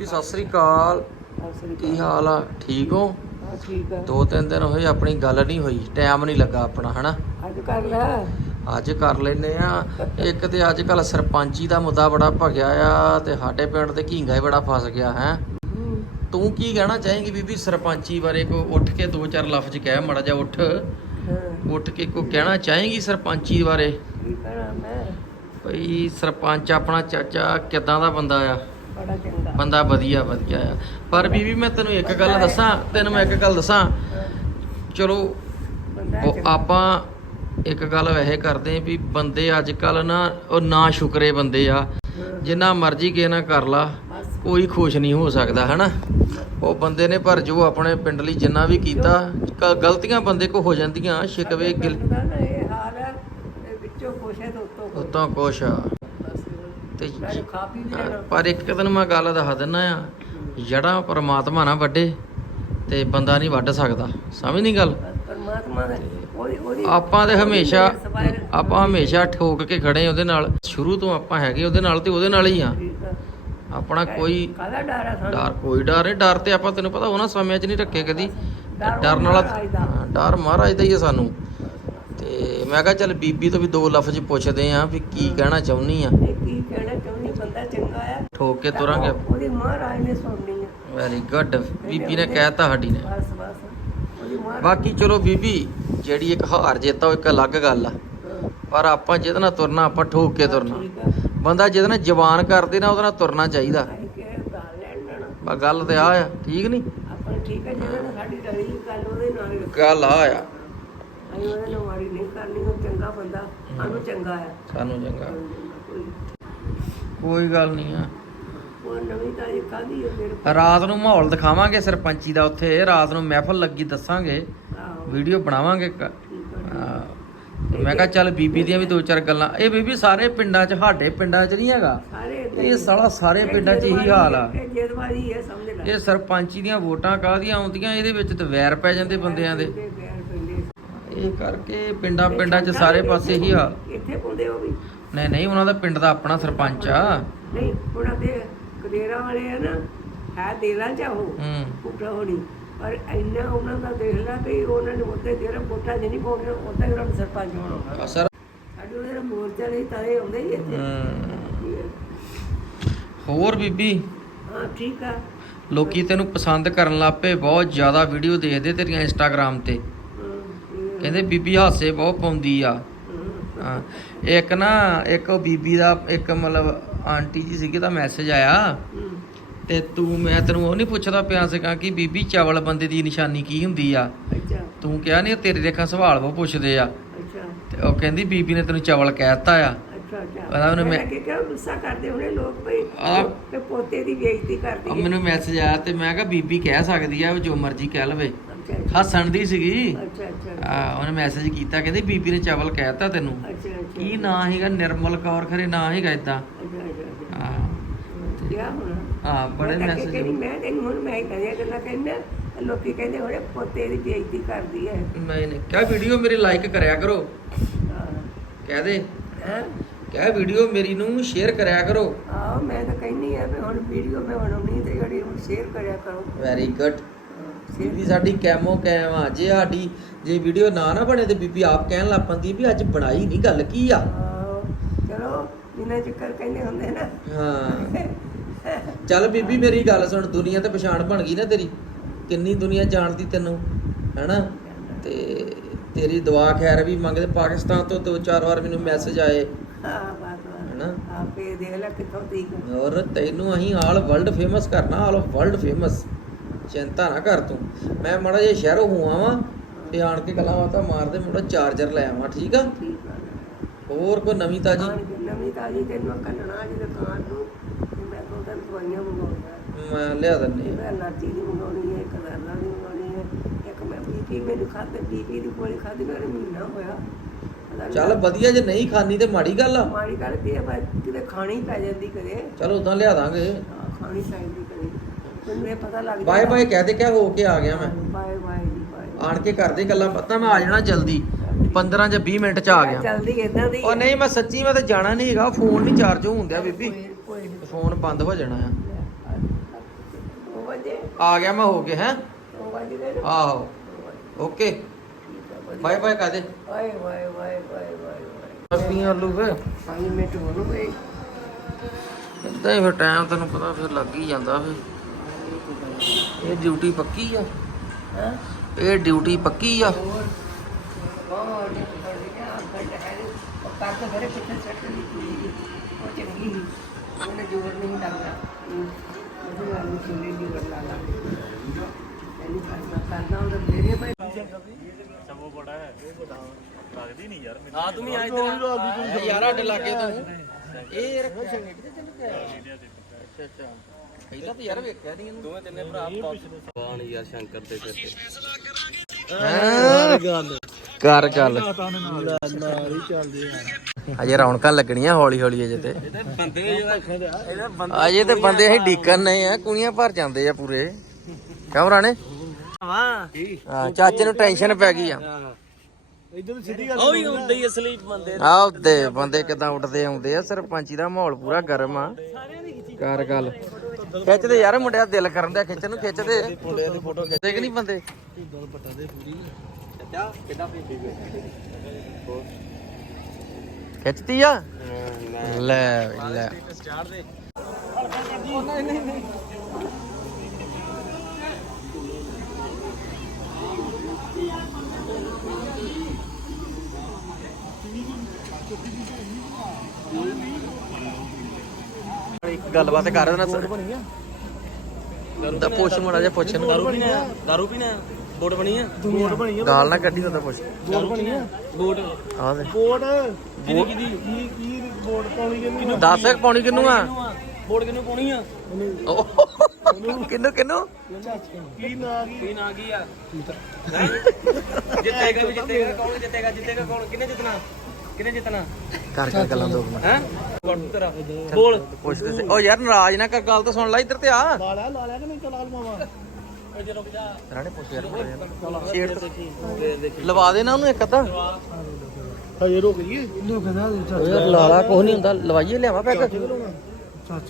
ਜੀ ਸਤਿ ਸ੍ਰੀ ਅਕਾਲ। ਕੀ ਹਾਲ ਆ? ਠੀਕ ਹੋ? ਹਾਂ ਠੀਕ ਆ। ਦੋ ਤਿੰਨ ਦਿਨ ਹੋਏ ਆਪਣੀ ਗੱਲ ਨਹੀਂ ਹੋਈ। ਟਾਈਮ ਨਹੀਂ ਲੱਗਾ ਆਪਣਾ ਹਨਾ? ਅੱਜ ਕਰ ਲੈ। ਅੱਜ ਕਰ ਲੈਨੇ ਆ। ਇੱਕ ਤੇ ਅੱਜ ਕੱਲ ਸਰਪੰਚੀ ਦਾ ਮੁੱਦਾ ਬੜਾ ਭਗਿਆ ਆ ਤੇ ਸਾਡੇ ਪਿੰਡ ਤੇ ਘੀਂਗਾ ਹੀ ਬੜਾ ਫਸ ਗਿਆ ਹੈ? ਤੂੰ ਕੀ ਕਹਿਣਾ ਚਾਹੇਂਗੀ ਬੀਬੀ ਸਰਪੰਚੀ ਬਾਰੇ? ਕੋ ਉੱਠ ਕੇ ਦੋ ਚਾਰ ਲਫ਼ਜ਼ ਕਹਿ ਮੜਾ ਜਾ ਉੱਠ। ਉੱਠ ਕੇ ਕੋ ਕਹਿਣਾ ਚਾਹੇਂਗੀ ਸਰਪੰਚੀ ਬਾਰੇ? ਕੀ ਕਰਾਂ ਮੈਂ? ਭਈ ਸਰਪੰਚ ਆਪਣਾ ਚਾਚਾ ਕਿਦਾਂ ਦਾ ਬੰਦਾ ਆ? ਬੜਾ ਚੰਗਾ ਬੰਦਾ ਵਧੀਆ ਵਧੀਆ ਆ। ਪਰ ਬੀਬੀ ਮੈਂ ਤੈਨੂੰ ਇੱਕ ਗੱਲ ਦੱਸਾਂ ਤੈਨੂੰ ਮੈਂ ਇੱਕ ਗੱਲ ਦੱਸਾਂ। ਚਲੋ ਉਹ ਆਪਾਂ ਇੱਕ ਗੱਲ ਵੈਸੇ ਕਰਦੇ ਆਂ ਵੀ ਬੰਦੇ ਅੱਜ ਕੱਲ ਨਾ ਉਹ ਨਾ ਸ਼ੁਕਰੇ ਬੰਦੇ ਆ। ਜਿੰਨਾ ਮਰਜ਼ੀ ਕਿਸੇ ਨਾਲ ਕਰ ਲਾ ਕੋਈ ਖੁਸ਼ ਨਹੀਂ ਹੋ ਸਕਦਾ ਹਨਾ? ਉਹ ਬੰਦੇ ਨੇ ਪਰ ਜੋ ਆਪਣੇ ਪਿੰਡ ਲਈ ਜਿੰਨਾ ਵੀ ਕੀਤਾ ਕ- ਗਲਤੀਆਂ ਬੰਦੇ ਕੋ ਹੋ ਜਾਂਦੀਆਂ ਸ਼ਿਕਵੇ ਗਿਲ ਨਾ ਉੱਤੋਂ ਕੁਛ ਆ। ਤੇ ਮੈਂ ਖਾ ਪੀ ਵੀ ਲੈਣਾ। ਪਰ ਇੱਕ ਦਿਨ ਮੈਂ ਗੱਲ ਦੱਸ ਦਿੰਦਾ ਆ ਜੜਾ ਪਰਮਾਤਮਾ ਨਾ ਵੱਡੇ ਤੇ ਬੰਦਾ ਨਹੀਂ ਵੱਢ ਸਕਦਾ। ਸਮਝ ਨਹੀਂ ਗੱਲ? ਪਰਮਾਤਮਾ ਉਹਦੀ ਆਪਾਂ ਤੇ ਹਮੇਸ਼ਾ ਆਪਾਂ ਹਮੇਸ਼ਾ ਠੋਕ ਕੇ ਖੜੇ ਉਹਦੇ ਨਾਲ। ਸ਼ੁਰੂ ਤੋਂ ਆਪਾਂ ਹੈਗੇ ਉਹਦੇ ਨਾਲ ਤੇ ਉਹਦੇ ਨਾਲ ਹੀ ਆ। ਆਪਣਾ ਕੋਈ ਕਾਹਦਾ ਡਰ ਸਾਨੂੰ? ਡਰ ਕੋਈ ਡਰ ਨਹੀਂ। ਡਰ ਤੇ ਆਪਾਂ ਤੈਨੂੰ ਪਤਾ ਉਹਨਾਂ ਸਮਿਆਂ 'ਚ ਨਹੀਂ ਰੱਖੇ ਕਦੀ। ਡਰ ਡਰਨ ਵਾਲਾ ਡਰ ਮਹਾਰਾਜ ਦਾ ਹੀ ਆ ਸਾਨੂੰ। ਮੈਂ ਕਿਹਾ ਚੱਲ ਬੀਬੀ ਤੋਂ ਵੀ ਦੋ ਲਫ਼ਜ਼ ਪੁੱਛਦੇ ਆ ਵੀ ਕੀ ਕਹਿਣਾ ਚਾਹੁੰਨੀ ਆ। ਇਹ ਕੀ ਕਹਿਣਾ ਚਾਹੁੰਦੀ ਬੰਦਾ ਚੰਗਾ ਆ। ਠੋਕ ਕੇ ਤੁਰਾਂਗੇ। ਉਹਦੀ ਮਹਾਰਾਜ ਨੇ ਸੁਣਨੀ ਆ। ਵੈਰੀ ਗੁੱਡ ਬੀਬੀ ਨੇ ਕਹਿਤਾ ਸਾਡੀ ਨੇ। ਬਸ ਬਸ। ਉਹਦੀ ਮਹਾਰਾਜ ਬਾਕੀ ਚਲੋ ਬੀਬੀ ਜਿਹੜੀ ਇੱਕ ਹਾਰ ਜਿੱਤ ਆ ਉਹ ਇੱਕ ਅਲੱਗ ਗੱਲ ਆ। ਪਰ ਆਪਾਂ ਜਿਹਦੇ ਨਾਲ ਤੁਰਨਾ ਆਪਾਂ ਠੋਕ ਕੇ ਤੁਰਨਾ। ਠੀਕ ਆ। ਬੰਦਾ ਜਿਹਦੇ ਨਾਲ ਜ਼ਬਾਨ ਕਰਦੇ ਨਾ ਉਹਦੇ ਨਾਲ ਤੁਰਨਾ ਚਾਹੀਦਾ। ਅਸੀਂ ਗੱਲ ਲੈਣ ਲੈਣਾ। ਬਸ ਗੱਲ ਤੇ ਆ ਆ ਠੀਕ ਨਹੀਂ ਆਪਾਂ ਠੀਕ ਹੈ ਜਿਹੜਾ ਸਾਡੀ ਡਰੀ ਗੱਲ ਉਹਦੇ ਨਾਲ ਹੀ ਰੱਖੋ। ਗੱਲ ਆ ਆ। ਅਸੀਂ ਉਹਦੇ ਨਾਲ ਮਾੜੀ ਨਹੀਂ ਕਰਨੀ ਉਹ ਚੰਗਾ ਬੰਦਾ ਸਾਨੂੰ ਚੰਗਾ ਆ ਸਾਨੂੰ ਚੰਗਾ। ਕੋਈ ਕੋਈ ਗੱਲ ਨਹੀਂ ਆ। ਉਹ ਨਵੀਂ ਤਾਜੀ ਕਾਦੀ ਹੈ ਮੇਰੇ ਰਾਤ ਨੂੰ ਮਾਹੌਲ ਦਿਖਾਵਾਂਗੇ ਸਰਪੰਚੀ ਦਾ ਉੱਥੇ ਰਾਤ ਨੂੰ ਮਹਿਫਲ ਲੱਗੀ ਦੱਸਾਂਗੇ। ਵੀਡੀਓ ਬਣਾਵਾਂਗੇ। ਤੇ ਮੈਂ ਕਿਹਾ ਚੱਲ ਬੀਬੀ ਦੀਆਂ ਵੀ ਦੋ ਚਾਰ ਗੱਲਾਂ। ਇਹ ਬੀਬੀ ਸਾਰੇ ਪਿੰਡਾਂ 'ਚ ਸਾਡੇ ਪਿੰਡਾਂ 'ਚ ਨਹੀਂ ਹੈਗਾ। ਇਹ। ਸਾਲਾ ਸਾਰੇ ਪਿੰਡਾਂ 'ਚ ਇਹੀ ਹਾਲ ਆ। ਇਹ ਸਰਪੰਚੀ ਦੀਆਂ ਵੋਟਾਂ ਕਾਹਦੀਆਂ ਆਉਂਦੀਆਂ? ਇਹਦੇ ਵਿੱਚ ਤੇ ਵੈਰ ਪੈ ਜਾਂਦੇ ਬੰਦਿਆਂ ਦੇ। ਇਹ ਕਰਕੇ ਪਿੰਡਾਂ ਪਿੰਡਾਂ 'ਚ ਸਾਰੇ ਪਾਸੇ ਹੀ ਹਾਲ ਇੱਥੇ ਪਾਉਂਦੇ ਉਹ ਵੀ? ਨਹੀਂ ਨਹੀਂ ਉਹਨਾਂ ਦਾ ਪਿੰਡ ਦਾ ਆਪਣਾ ਸਰਪੰਚ ਆ। ਨਹੀਂ ਉਹਨਾਂ ਦੇ ਕਦੇਰਾ ਵਾਲੇ ਆ ਨਾ ਹੈ ਦੇਲਾ ਚ ਉਹ ਹੂੰ। ਪੁੱਟਾ ਹੋਣੀ। ਪਰ ਇੰਨਾ ਉਹਨਾਂ ਦਾ ਦੇਖ ਲਾ ਵੀ ਉਹਨਾਂ ਨੇ ਉੱਤੇ ਜਿਹੜਾ ਵੋਟਾਂ ਜੇ ਨਹੀਂ ਪਾਉਣੀਆਂ ਉੱਤੇ ਉਹਨਾਂ ਨੂੰ ਸਰਪੰਚ ਹੋਣਾ ਸਰ। ਸਾਡੇ ਉਹਦੇ ਨਾਲ ਮੋਰਚਾ ਲਈ ਤਾਰੇ ਆਉਂਦੇ ਹੀ ਇੱਥੇ। ਹੋਰ ਬੀਬੀ? ਹਾਂ ਠੀਕ ਆ। ਲੋਕੀ ਤੈਨੂੰ ਪਸੰਦ ਕਰਨ ਲੱਪੇ ਬਹੁਤ ਜ਼ਿਆਦਾ ਵੀਡੀਓ ਦੇਖਦੇ ਤੇਰੀਆਂ ਇੰਸਟਾਗ੍ਰam ਤੇ। ਕਹਿੰਦੇ ਬੀਬੀ ਹਾਸੇ ਬਹੁਤ ਪਾਉਂਦੀ ਆ। ਹਾਂ, ਇੱਕ ਨਾ ਇੱਕ ਬੀਬੀ ਦਾ ਇੱਕ ਮਤਲਬ ਆਂਟੀ ਜੀ ਸੀਗੇ ਦਾ ਮੈਸੇਜ ਆਇਆ। ਤੇ ਤੂੰ ਮੈਂ ਤੈਨੂੰ ਉਹ ਨਹੀਂ ਪੁੱਛਦਾ ਪਿਆ ਸੀਗਾ ਕਿ ਬੀਬੀ ਚਵਲ ਬੰਦੇ ਦੀ ਨਿਸ਼ਾਨੀ ਕੀ ਹੁੰਦੀ ਆ? ਅੱਛਾ। ਤੂੰ ਕਿਹਾ ਨਹੀਂ ਤੇਰੇ ਦੇਖਾਂ ਸਵਾਲ ਉਹ ਪੁੱਛਦੇ ਆ। ਅੱਛਾ। ਤੇ ਉਹ ਕਹਿੰਦੀ ਬੀਬੀ ਨੇ ਤੈਨੂੰ ਚਵਲ ਕਹਿਤਾ ਆ। ਅੱਛਾ ਉਹਨੇ ਮੈਂ- ਕਿ ਕਿਉਂ ਗੁੱਸਾ ਕਰਦੇ ਹੋਣੇ ਲੋਕ ਭਈ ਤੇ ਪੋਤੇ ਦੀ ਬੇਇੱਜ਼ਤੀ ਕਰਦੀ ਮੈਨੂੰ ਮੈਸੇਜ ਆਇਆ ਤੇ ਮੈਂ ਕਿਹਾ ਬੀਬੀ ਕਹਿ ਸਕਦੀ ਆ ਉਹ ਜੋ ਮਰਜ਼ੀ ਕਹਿ ਲਵੇ। ਅੱਛਾ ਅੱਛਾ ਹੱਸਣ ਦੀ ਸੀਗੀ। ਅੱਛਾ ਅੱਛਾ। ਆ ਉਹਨੇ ਮੈਸੇਜ ਕੀਤਾ ਕਹਿੰਦੀ ਬੀਬੀ ਨੇ ਚਵਲ ਕਹਿਤਾ ਤੈਨੂੰ। ਅੱਛਾ ਅੱਛਾ ਕੀ ਨਾਂ ਹੈਗਾ ਨਿਰਮਲ ਕੌਰ ਖਰੇ ਨਾਂ ਹੈਗਾ ਇਦਾਂ ਅੱਛਾ ਅੱਛਾ ਆ ਕਿਆ ਹੋਣਾ? ਆ ਬੜੇ ਮੈਂ ਤਾਂ ਮੈਸੇਜ ਕਹਿੰਦੀ ਮੈਂ ਤੈਨੂੰ ਹੁਣ ਮੈਂ ਕਹਿੰਦੀ ਗੱਲਾਂ ਕਹਿੰਦਾ ਲੋਕੀ ਕਹਿੰਦੇ ਹੋਣੇ ਪੋਤੇ ਦੀ ਬੇਇੱਜ਼ਤੀ ਕਰਦੀ ਹੈ। ਨਹੀਂ ਨਹੀਂ ਕਿਆ ਵੀਡੀਓ ਮੇਰੀ ਲਾਈਕ ਕਰਿਆ ਕਰੋ। ਕਹਿ ਦੇ। ਹਾਂ? ਕਹਿ ਵੀਡੀਓ ਮੇਰੀ ਨੂੰ ਸ਼ੇਅਰ ਕਰਿਆ ਕਰੋ। ਆਹ ਮੈਂ ਤਾਂ ਕਹਿੰਦੀ ਆ ਵੀ ਹੁਣ ਵੀਡੀਓ ਮੈਂ ਬਣਾਉਣੀ ਤੇ ਜਿਹੜੀ ਹੁਣ ਸ਼ੇਅਰ ਕਰਿਆ ਕਰੋ। ਵੈਰੀ ਗੁੱਡ ਬੀਬੀ ਸਾਡੀ ਕੈਮੋ ਕੈਮ ਆ ਜੇ ਸਾਡੀ ਜੇ ਵੀਡੀਓ ਨਾ ਨਾ ਬਣੇ ਤੇ ਬੀਬੀ ਆਪ ਕਹਿਣ ਲੱਗ ਪੈਂਦੀ ਵੀ ਅੱਜ ਬਣਾਈ ਨਹੀਂ ਗੱਲ ਕੀ ਆ? ਚਲੋ ਜਿੰਨਾ ਚੱਕਰ ਕਹਿੰਦੇ ਹੁੰਦੇ ਨਾ। ਹਾਂ। ਚੱਲ ਬੀਬੀ ਮੇਰੀ ਗੱਲ ਸੁਣ ਦੁਨੀਆ ਤੇ ਪਛਾਣ ਬਣ ਗਈ ਨਾ ਤੇਰੀ। ਕਿੰਨੀ ਦੁਨੀਆ ਜਾਣਦੀ ਤੈਨੂੰ ਹੈਨਾ? ਤੇ ਤੇਰੀ ਦੁਆ ਖੈਰ ਵੀ ਮੰਗਦੇ ਪਾਕਿਸਤਾਨ ਤੋਂ ਦੋ ਚਾਰ ਵਾਰ ਮੈਨੂੰ ਮੈਸੇਜ ਆਏ। ਹਾਂ ਬਾਤ ਹੈਨਾ? ਆਪੇ ਦੇਖ ਲੈ ਕਿੱਥੋਂ ਤੀਕ ਔਰ ਤੈਨੂੰ ਅਸੀਂ ਆਲ ਵਰਲਡ ਫੇਮਸ ਕਰਨਾ ਆਲ ਵਰਲਡ ਫੇਮਸ ਚਿੰਤਾ ਨਾ ਕਰ ਤੂੰ। ਮੈਂ ਮਾੜਾ ਜਿਹਾ ਸ਼ਹਿਰੋਂ ਹੋਆ ਵਾਂ ਤੇ ਆਣ ਕੇ ਗੱਲਾਂ ਬਾਤਾਂ ਮਾਰਦੇ ਮੁੰਡਾ ਚਾਰਜਰ ਲੈ ਆਵਾਂ ਠੀਕ ਆ? ਠੀਕ ਆ। ਹੋਰ ਕੋਈ ਨਵੀਂ ਤਾਜੀ? ਆਣ ਕੇ ਨਵੀਂ ਤਾਜੀ ਤੈਨੂੰ ਕੱਢਣਾ ਜੀ ਦੁਕਾਨ ਨੂੰ ਤੇ ਮੈਂ ਦੋ ਤਿੰਨ ਦਵਾਈਆਂ ਮੰਗਾਉਣੀਆਂ ਮੈਂ ਲਿਆ ਦਿੰਨੇ ਇੱਕ ਐਲਰਜੀ ਦੀ ਮੰਗਾਉਣੀ ਹੈ ਇੱਕ ਦਰਦਾਂ ਦੀ ਮੰਗਾਉਣੀ ਹੈ ਇੱਕ ਮੈਂ ਬੀਪੀ ਮੈਨੂੰ ਖਾਤੇ ਬੀਪੀ ਦੀ ਗੋਲੀ ਖਾਦੀ ਮੇਰੇ ਮਹੀਨਾ ਹੋਇਆ। ਪਤਾ ਨੀ ਚੱਲ ਵਧੀਆ ਜੇ ਨਹੀਂ ਖਾਣੀ ਤੇ ਮਾੜੀ ਗੱਲ ਆ। ਮਾੜੀ ਗੱਲ ਕੀ ਹੈ ਪਰ ਕਿਤੇ ਖਾਣੀ ਪੈ ਜਾਂਦੀ ਕਦੇ। ਚਲ ਉਦਾਂ ਲਿਆ ਦਾਂਗੇ। ਹਾਂ, ਖਾਣੀ ਚਾਹੀਦੀ। ਮੈਨੂੰ ਇਹ ਪਤਾ ਲੱਗ ਬਾਏ ਬਾਏ ਕਹਿ ਦੇ ਕਹਿ ਹੋ ਕੇ ਆ ਗਿਆ ਮੈਂ। Bye bye ji bye. ਆਣ ਕੇ ਕਰਦੇ ਗੱਲਾਂ ਪਤਾ ਮੈਂ ਆ ਜਾਣਾ ਜਲਦੀ। 15 ਜਾਂ 20 ਮਿੰਟ ਚ ਆ ਗਿਆ। ਜਲਦੀ ਇਦਾਂ ਦੀ। ਉਹ ਨਹੀਂ ਮੈਂ ਸੱਚੀ ਮੈਂ ਤੇ ਜਾਣਾ ਨਹੀਂ ਹੈਗਾ। ਫੋਨ ਨਹੀਂ ਚਾਰਜ ਹੋਣ ਦਿਆ ਬੀਬੀ। ਕੋਈ- ਕੋਈ ਨੀ। ਫੋਨ ਬੰਦ ਹੋ ਜਾਣਾ ਆ। ਆ ਗਿਆ ਮੈਂ ਹੋ ਕੇ ਹੈ? ਉਹ ਵਾਜੀ ਦੇ ਨਾ। ਆਹੋ। ਓਕੇ। ਠੀਕ ਆ ਵਧੀਆ। ਬਾਏ ਬਾਏ ਵਾਏ ਵਾਏ ਵਾਏ ਵਾਏ ਪੀ ਆਲੂ ਫੇ। ਪੰਜ ਮਿੰਟ ਹੋਣ ਗਏ। ਇਦਾਂ ਹੀ ਫਿਰ ਟਾਈਮ ਤੈਨੂੰ ਪਤਾ ਫਿਰ ਲੱਗ ਹੀ ਜਾਂਦਾ ਫਿਰ ਇਹ ਡਿਊਟੀ ਪੱਕੀ ਆ? ਹਾਂ? ਇਹ ਡਿਊਟੀ ਪੱਕੀ ਆ? ਬੜੀਆ ਘੰਟਾ ਹੈ ਨਹੀਂ ਲੱਗਦਾ ਮੇਰੇ ਭਾਈ ਆ। ਤੂੰ ਵੀ ਆਈ ਤੇ। ਯਾਰ ਸਾਡੇ ਲਾਗੇ ਤੂੰ ਇਹ ਰੱਖਿਆ ਅੱਛਾ ਅੱਛਾ। ਇਹਦਾ ਤਾਂ ਯਾਰ ਵੇਖਿਆ ਨਹੀਂ ਇਹਨੂੰ। ਦੋਵੇਂ ਤਿੰਨੇ ਭਰਾ ਕੌਣ ਯਾਰ ਸ਼ੰਕਰ ਦੇ ਸਿਰ ਤੇ। ਕਰ ਗੱਲ ਅਜੇ ਰੌਣਕਾਂ ਲੱਗਣੀਆਂ ਹੌਲੀ ਹੌਲੀ ਅਜੇ ਤੇ। ਅਜੇ ਤੇ ਬੰਦੇ ਅਸੀਂ ਡੀਕਨ ਨੇ ਆ ਕੁੜੀਆਂ ਭਰ ਜਾਂਦੇ ਆ ਪੂਰੇ। ਕਿਉਂ ਰਾਣੇ? ਹਾਂ ਚਾਚੇ ਨੂੰ ਟੈਨਸ਼ਨ ਪੈ ਗਈ ਆ। ਉਹ ਹੀ ਹੁੰਦੇ ਹੀ ਅਸਲੀ ਬੰਦੇ। ਆ ਉੱਤੇ ਬੰਦੇ ਕਿਦਾਂ ਉੱਡਦੇ ਆਉਂਦੇ ਆ ਸਰਪੰਚੀ ਦਾ ਮਾਹੌਲ ਪੂਰਾ ਗਰਮ ਆ। ਕਰ ਗੱਲ। ਖਿੱਚਦੇ ਯਾਰ ਮੁੰਡਿਆ ਦਿਲ ਕਰਨ ਦਾ ਖਿੱਚਣ ਨੂੰ ਖਿੱਚਦੇ। ਮੁੰਡਿਆਂ ਦੀ ਫੋਟੋ ਖਿੱਚਦੇ ਕਿ ਨਹੀਂ ਬੰਦੇ? ਕਿੱਦਾਂ ਪੀਂਦੀ ਖਿੱਚਦੀ ਆ? ਲੈ। ਲੈ ਦੇ। ਇੱਕ ਗੱਲਬਾਤ ਕਰ ਉਹਨਾਂ ਸਰ ਤਾਂ ਪੁੱਛ ਮੜਾ ਜਾ ਪੁੱਛ ਦਾਰੂ ਪੀਣਾ ਹੈ? ਦਾਰੂ ਪੀਣਾ ਹੈ? ਬੋਟ ਬਣੀ ਆ। ਬੋਟ ਬਣੀ ਗਾਲ ਨਾ ਕੱਢੀ ਤਾਂ ਪੁੱਛ। ਬੋਟ ਬਣੀ ਆ। ਬੋਟ। ਆ ਦੇ ਬੋਟ ਕਿਹਦੀ ਕਿਹਦੀ ਕੀ ਕੀ ਬੋਟ ਪਾਉਣੀ ਕਿਹਨੂੰ ਦੱਸ ਇੱਕ ਪਾਉਣੀ ਕਿੰਨੂੰ ਆ? ਬੋਟ ਕਿਹਨੂੰ ਪਾਉਣੀ ਆ? ਉਹ ਕਿੰਨੂੰ ਕਿੰਨੂੰ ਕੀ ਨਾਂ ਕੀ? ਕੀ ਨਾਂ ਕੀ ਆ? ਜਿੱਤੇਗਾ ਵੀ ਜਿੱਤੇਗਾ ਕੌਣ ਜਿੱਤੇਗਾ? ਜਿੱਤੇਗਾ ਕੌਣ? ਕਿਹਨੇ ਜਿੱਤਣਾ? ਕਿਹਨੇ ਜਿੱਤਣਾ? ਕਰ ਕਰ ਗੱਲਾਂ ਦੋ ਮਿੰਟ। ਹੈ? ਬੋਟ ਤੇਰਾ। ਬੋਲ। ਪੁੱਛਦੇ ਸੀ ਉਹ ਯਾਰ ਨਾਰਾਜ਼ ਨਾ ਕਰ ਗੱਲ ਤਾਂ ਸੁਣ ਲੈ ਇੱਧਰ ਤੇ ਆ। ਲਾ ਲਿਆ ਲਾ ਲਿਆ ਕਿ ਨਹੀਂ ਚਲਾ ਲਵਾਵਾ ਉਹ ਜੇ ਰੁਕ ਜਾ ਰਾਣੇ ਪੁੱਛ ਯਾਰ ਛੇੜ ਤਾਂ- ਲਵਾ ਦੇ ਨਾ ਉਹਨੂੰ ਇੱਕ ਅੱਧਾ। ਹਜੇ ਰੁਕ ਜੀ ਰੁਕਦਾ ਉਹ ਯਾਰ ਲਾਲਾ ਕੁਝ ਨਹੀਂ ਹੁੰਦਾ। ਲਵਾਈਏ ਲਿਆਵਾ ਪੈਕ।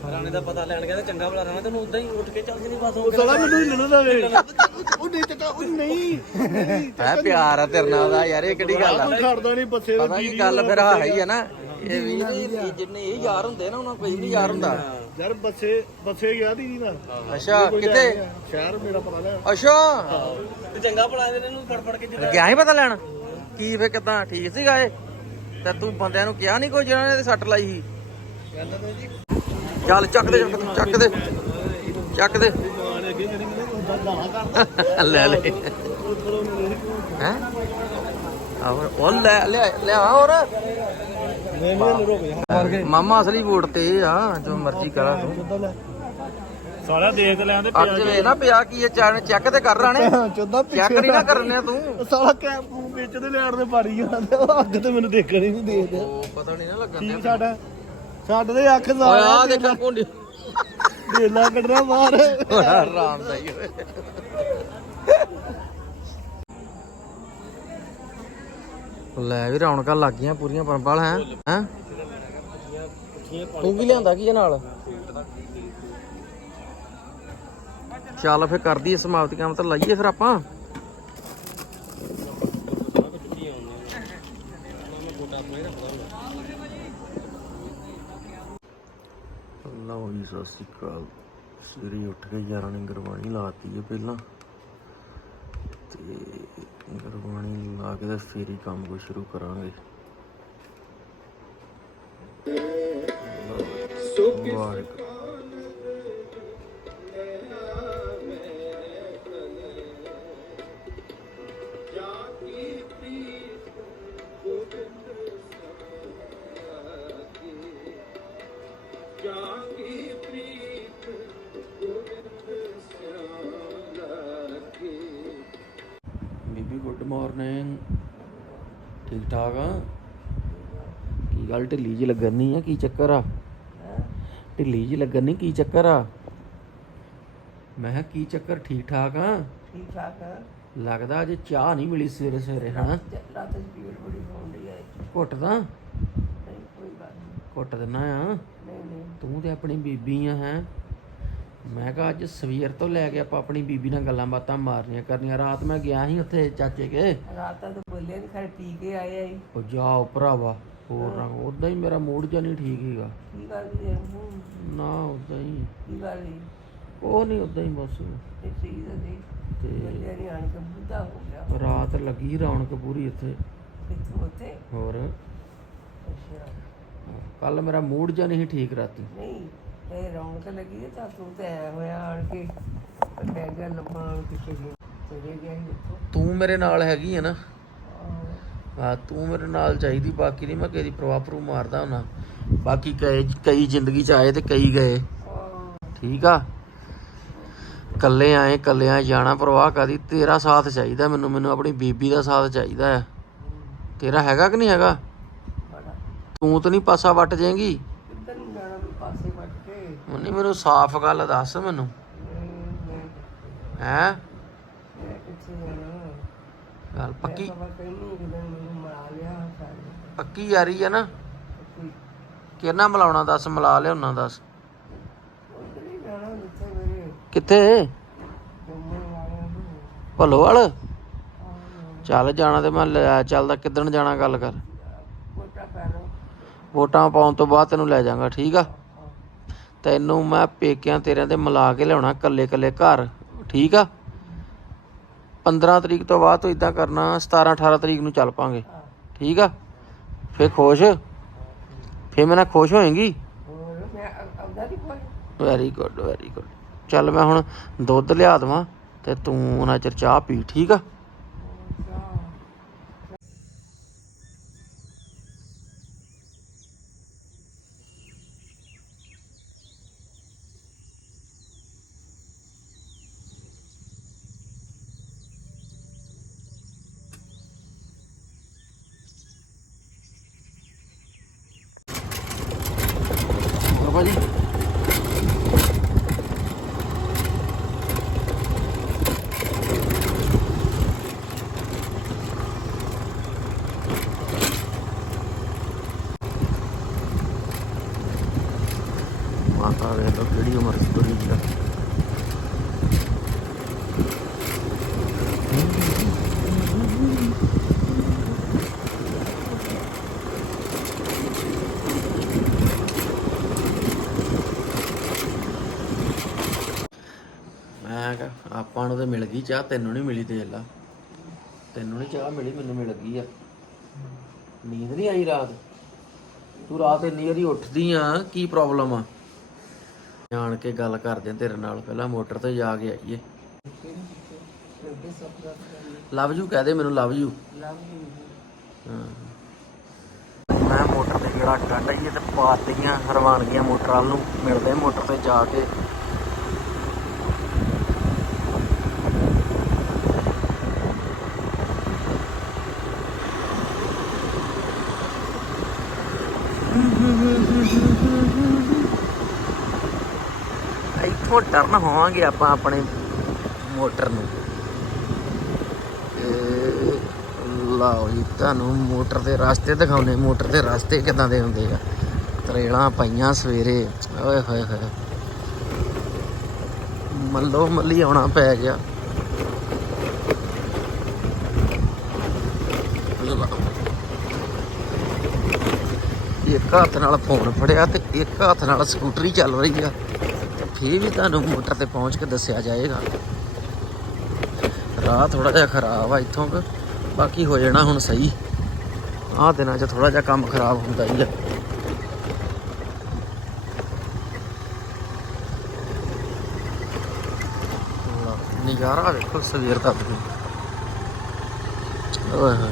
ਰਾਣੇ ਦਾ ਪਤਾ ਲੈਣ ਗਿਆ ਤੇ ਚੰਗਾ ਭਲਾ ਰਾਣਾ ਤੈਨੂੰ ਉਦਾਂ ਹੀ ਉੱਠ ਕੇ ਚੱਲ ਜਣੀ ਬਸ ਹੋ ਸਾਲਾ ਮੈਨੂੰ ਹਿੱਲਣ ਦਾ ਵੇ। ਉਹ ਨਹੀਂ ਤੇ ਉਹ ਨਹੀਂ ਹੈ ਪਿਆਰ ਆ ਤੇਰੇ ਨਾਲ ਦਾ ਯਾਰ ਇਹ ਕਿਹੜੀ ਗੱਲ ਆ? ਕੋਈ ਖੜਦਾ ਨਹੀਂ ਬੱਸੇ ਪਤਾ ਕੀ ਗੱਲ ਫਿਰ ਆ ਹੀ ਆ ਨਾ। ਇਹ ਵੀ ਇਹ ਜਿੰਨੇ ਇਹ ਯਾਰ ਹੁੰਦੇ ਨਾ ਉਹਨਾਂ ਕੋਈ ਨਹੀਂ ਯਾਰ ਹੁੰਦਾ। ਯਾਰ ਬੱਸੇ ਬੱਸੇ ਗਿਆ ਦੀ ਨਾ ਅੱਛਾ ਕਿਤੇ ਸ਼ਹਿਰ ਮੇਰਾ ਪਤਾ ਲੈ। ਅੱਛਾ। ਤੇ ਚੰਗਾ ਭਲਾ ਇਹਨੂੰ ਫੜ ਫੜ ਕੇ ਜਿੱਦਾਂ ਗਿਆ ਹੀ ਪਤਾ ਲੈਣ? ਕੀ ਫੇ ਕਿਦਾਂ? ਠੀਕ ਸੀਗਾ ਇਹ? ਤੇ ਤੂੰ ਬੰਦਿਆਂ ਨੂੰ ਕਿਹਾ ਨਹੀਂ ਕੋਈ ਜਿਹਨਾਂ ਨੇ ਸੱਟ ਲਾਈ ਸੀ? ਚੱਲ ਚੱਕ ਦੇ ਚੱਕ ਦੇ ਚੱਕ ਦੇ। ਲੈ ਲੈ। ਹੈ? ਉਹ ਲੈ ਲੈ ਲੈ ਆ ਹੋਰ। ਮਾਮਾ ਅਸਲੀ ਵੋਟ ਤੇ ਆ ਜੋ ਮਰਜ਼ੀ ਕਰਾ ਤੂੰ। ਸਾਲਾ ਦੇਖ ਤੇ ਲੈਂਦੇ ਅੱਜ ਵੇ ਨਾ ਪਿਆ ਕੀ ਇਹ ਚਾਣ ਚੈੱਕ ਤੇ ਕਰ ਰਾਣੇ। ਚੋਦਾ ਚੈੱਕ ਨਹੀਂ ਨਾ ਕਰਨੇ ਤੂੰ। ਸਾਲਾ ਕੈਪ ਵਿੱਚ ਦੇ ਲੈਣ ਦੇ ਪਾਰੀ ਜਾਂਦੇ ਅੱਗ ਤੇ ਮੈਨੂੰ ਦੇਖਣ ਹੀ ਨਹੀਂ ਦੇਖਦੇ ਉਹ ਪਤਾ ਨਹੀਂ ਨਾ ਲੱਗਣ ਠੀਕ ਸਾਡਾ। ਸਾਡੇ ਦੇ ਅੱਖ ਓਏ ਸਾਲਾ ਆ ਦੇਖਾ ਪੁੰਡੀ ਢੇਲਾ ਕੱਢਣਾ ਬਾਹਰ। ਆਰਾਮ ਦਾ ਹੀ ਓਏ ਲੈ ਵੀ ਰੌਣਕਾਂ ਲੱਗ ਗਈਆਂ ਪੂਰੀਆਂ ਪਰਪਲ ਹੈ? ਹੈ? ਤੂੰ ਕੀ ਲਿਆਂਦਾ ਕੀ ਇਹ ਨਾਲ? ਚੱਲ ਫੇਰ ਕਰਦੀ ਸਮਾਪਤੀ ਕੰਮ ਤਾਂ ਲਾਈਏ ਫਿਰ ਆਪਾਂ। ਲਓ ਜੀ ਸਤਿ ਸ਼੍ਰੀ ਅਕਾਲ। ਸਵੇਰੇ ਉੱਠ ਕੇ ਯਾਰਾਂ ਨੇ ਗੁਰਬਾਣੀ ਲਾਤੀ ਹੈ ਪਹਿਲਾਂ। ਤੇ ਗੁਰਬਾਣੀ ਲਾ ਕੇ ਤੇ ਫੇਰ ਹੀ ਕੰਮ ਕੋ ਸ਼ੁਰੂ ਕਰਾਂਗੇ। ਵਾਹਿਗੁਰੂ। ਠੀਕ ਠਾਕ ਆ? ਕੀ ਗੱਲ ਢਿੱਲੀ ਜੀ ਲੱਗਣ ਨਹੀਂ ਆ? ਕੀ ਚੱਕਰ ਆ? ਢਿੱਲੀ ਜੀ ਲੱਗਣ ਨਹੀਂ ਕੀ ਚੱਕਰ ਆ? ਮੈਂ ਕਿਹਾ ਕੀ ਚੱਕਰ? ਠੀਕ ਠਾਕ ਆ? ਠੀਕ ਠਾਕ ਆ। ਲੱਗਦਾ ਅਜੇ ਚਾਹ ਨਹੀਂ ਮਿਲੀ ਸਵੇਰੇ ਸਵੇਰੇ ਹਨਾ ਰਾਤ ਦੀ ਭੀੜ ਬੜੀ ਹੋਣ ਹੈ ਘੁੱਟ ਦਾ ਨਹੀਂ ਕੋਈ ਗੱਲ ਨਹੀਂ ਘੁੱਟ ਦਿੰਨਾ ਆ? ਤੂੰ ਤੇ ਆਪਣੀ ਬੀਬੀ ਆ ਹੈ? ਮੈਂ ਕਿਹਾ ਅੱਜ ਸਵੇਰ ਤੋਂ ਲੈ ਕੇ ਆਪਾਂ ਆਪਣੀ ਬੀਬੀ ਨਾਲ ਗੱਲਾਂ ਬਾਤਾਂ ਮਾਰਨੀਆਂ ਕਰਨੀਆਂ। ਰਾਤ ਮੈਂ ਗਿਆ ਸੀ ਉੱਥੇ ਚਾਚੇ ਕੇ। ਰਾਤਾਂ ਤਾਂ ਬੋਲਿਆ ਨਹੀਂ ਖਰੇ ਪੀ ਕੇ ਆਏ ਆਈ ਉਹ ਜਾਓ ਭਰਾਵਾ ਹੋਰ ਨਾ ਉਦਾਂ ਹੀ ਮੇਰਾ ਮੂਡ ਨਹੀਂ ਠੀਕ ਹੀਗਾ ਕੀ ਗੱਲ ਹੈ ਨਾ ਉਦਾਂ ਹੀ। ਕੀ ਗੱਲ ਹੈ ਉਹ ਨਹੀਂ ਉਦਾਂ ਹੀ ਬਸ। ਇਹ ਸਹੀ ਤਾਂ ਨਹੀਂ ਤੇ ਨਹੀਂ ਆਣ ਕੇ ਬੁੱਧਾ ਹੋ ਗਿਆ। ਰਾਤ ਲੱਗੀ ਰੌਣਕ ਪੂਰੀ ਇੱਥੇ ਕਿੱਥੋਂ ਉੱਥੇ? ਹੋਰ? ਅੱਛਾ। ਕੱਲ ਮੇਰਾ ਮੂਡ ਜਿਹਾ ਨਹੀਂ ਠੀਕ ਰਾਤੀ। ਨਹੀਂ। ਇਹ ਰੌਣਕ ਲੱਗੀ ਤਾਂ ਤੂੰ ਤੇ ਆਇਆ ਹੋਇਆ ਆਣ ਕੇ। ਕਹਿ ਗਿਆ ਕਿਸੇ ਨੂੰ ਚਲੇ ਗਿਆ ਸੀ ਉੱਥੋਂ। ਤੂੰ ਮੇਰੇ ਨਾਲ ਹੈਗੀ ਹੈ ਨਾ। ਹਾਂ ਤੂੰ ਮੇਰੇ ਨਾਲ ਚਾਹੀਦੀ ਬਾਕੀ ਨਹੀਂ ਮੈਂ ਕਿਸੇ ਦੀ ਪ੍ਰਵਾਹ ਪਰੂ ਮਾਰਦਾ ਹੁਣਾ ਬਾਕੀ ਕਈ ਕਈ ਜ਼ਿੰਦਗੀ ਚ ਆਏ ਤੇ ਕਈ ਗਏ। ਠੀਕ ਆ? ਕੱਲੇ ਆਏ ਕੱਲਿਆਂ ਜਾਣਾ ਪ੍ਰਵਾਹ ਕਦੀ ਤੇਰਾ ਸਾਥ ਚਾਹੀਦਾ ਮੈਨੂੰ ਮੈਨੂੰ ਆਪਣੀ ਬੀਬੀ ਦਾ ਸਾਥ ਚਾਹੀਦਾ ਆ। ਤੇਰਾ ਹੈਗਾ ਕਿ ਨਹੀਂ ਹੈਗਾ? ਤੂੰ ਤਾਂ ਨਹੀਂ ਪਾਸਾ ਵੱਟ ਜਾਏਂਗੀ ਕਿੱਧਰ ਨੂੰ ਜਾਣਾ ਵੀ ਪਾਸੇ ਵੱਟ ਕੇ ਮੈਨੂੰ ਸਾਫ਼ ਗੱਲ ਦੱਸ ਮੈਨੂੰ। ਨਹੀਂ, ਹੈ? ਗੱਲ ਪੱਕੀ? ਪੱਕੀ ਯਾਰੀ ਆ ਨਾ। ਕੋਈ ਕਿਹਨਾਂ ਮਿਲਾਉਣਾ ਦੱਸ ਮਿਲਾ ਲਿਆਉਣਾ ਦੱਸ। ਕਿੱਥੇ? ਜੰਮਣ ਵਾਲਿਆਂ ਚੱਲ ਜਾਣਾ ਤੇ ਮੈਂ ਲੈ ਚੱਲਦਾ ਕਿੱਦਣ ਜਾਣਾ ਗੱਲ ਕਰ। ਵੋਟਾਂ ਪਾਉਣ ਤੋਂ ਬਾਅਦ ਤੈਨੂੰ ਲੈ ਜਾਵਾਂਗਾ ਠੀਕ ਆ? ਤੈਨੂੰ ਮੈਂ ਪੇਕਿਆਂ ਤੇਰਿਆਂ ਤੇ ਮਿਲਾ ਕੇ ਲਿਆਉਣਾ ਕੱਲੇ ਕੱਲੇ ਘਰ, ਠੀਕ ਆ? 15 ਤਰੀਕ ਤੋਂ ਬਾਅਦ ਤੂੰ ਇਦਾਂ ਕਰਨਾ 17 18 ਤਰੀਕ ਨੂੰ ਚੱਲ ਪਾਂਗੇ, ਠੀਕ ਆ? ਫੇਰ ਖੁਸ਼? ਫੇਰ ਮੈਂ ਨਾ ਖੁਸ਼ ਹੋਏਗੀ? ਵੈਰੀ ਗੁੱਡ ਵੈਰੀ ਗੁੱਡ ਚੱਲ ਮੈਂ ਹੁਣ ਦੁੱਧ ਲਿਆ ਦੇਵਾਂ ਤੇ ਤੂੰ ਉਹਨਾਂ ਚਿਰ ਚਾਹ ਪੀ, ਠੀਕ ਆ ਬਾਬਾ ਜੀ ਮਾਤਾ ਵੇਖ ਲੋ ਕਿਹੜੀ ਉਮਰ ਦੀ ਤੁਰੀ ਆ ਮੈਂ ਕਿਹਾ, ਆਪਾਂ ਨੂੰ ਤੇ ਮਿਲ ਗਈ ਚਾਹ, ਤੈਨੂੰ ਨਹੀਂ ਮਿਲੀ ਤੇ ਲਾ ਤੈਨੂੰ ਨਹੀਂ ਚਾਹ ਮਿਲੀ, ਮੈਨੂੰ ਮਿਲ ਗਈ ਆ। ਨੀਂਦ ਨਹੀਂ ਆਈ ਰਾਤ। ਤੂੰ ਰਾਤ ਇੰਨੀ ਵਾਰੀ ਉੱਠਦੀ ਆ, ਕੀ ਪ੍ਰੋਬਲਮ ਆ? ਜਾਣ ਕੇ ਗੱਲ ਕਰਦੇ ਤੇਰੇ ਨਾਲ, ਪਹਿਲਾਂ ਮੋਟਰ ਤੇ ਜਾ ਕੇ ਆਈਏ। ਲਵ ਯੂ ਕਹਦੇ ਮੈਨੂੰ ਲਵ ਯੂ ਮੈਂ ਮੋਟਰ ਤੇ ਜਿਹੜਾ ਕੱਢ ਆਈਏ ਤੇ ਪਾਤੀਆਂ ਹਰਵਾਨਗੀਆਂ ਮੋਟਰ ਵੱਲ ਨੂੰ, ਮਿਲਦੇ ਮੋਟਰ ਤੇ ਜਾ ਕੇ। ਇੱਥੋਂ ਹੋਵਾਂਗੇ ਆਪਾਂ ਆਪਣੇ ਮੋਟਰ ਨੂੰ। ਲਾਓ ਜੀ, ਤੁਹਾਨੂੰ ਮੋਟਰ ਦੇ ਰਸਤੇ ਦਿਖਾਉਨੇ ਮੋਟਰ ਦੇ ਰਸਤੇ ਕਿਦਾਂ ਦੇ ਹੁੰਦੇ ਆ। ਤਰੇੜਾਂ ਪਈਆਂ ਸਵੇਰੇ। ਓਏ ਹੋਏ ਹੋਏ। ਮੱਲੋ ਮੱਲੀ ਆਉਣਾ ਪੈ ਗਿਆ। ਲਓ। ਇੱਕ ਹੱਥ ਨਾਲ ਫੋਨ ਫੜਿਆ ਤੇ ਇੱਕ ਹੱਥ ਨਾਲ ਸਕੂਟਰੀ ਚੱਲ ਰਹੀ ਆ। ਫੇਰ ਵੀ ਤੁਹਾਨੂੰ ਮੋਟਰ ਤੇ ਪਹੁੰਚ ਕੇ ਦੱਸਿਆ ਜਾਏਗਾ। ਰਾਹ ਥੋੜਾ ਜਿਹਾ ਖਰਾਬ ਆ ਇੱਥੋਂ ਕੁ। ਬਾਕੀ ਹੋ ਜਾਣਾ ਹੁਣ ਸਹੀ। ਆਹ ਦਿਨਾਂ 'ਚ ਥੋੜਾ ਜਿਹਾ ਕੰਮ ਖਰਾਬ ਹੁੰਦਾ ਹੀ ਆ। ਨਜ਼ਾਰਾ ਵੇਖੋ ਸਵੇਰ ਦਾ। ਤੁਸੀਂ ਓਏ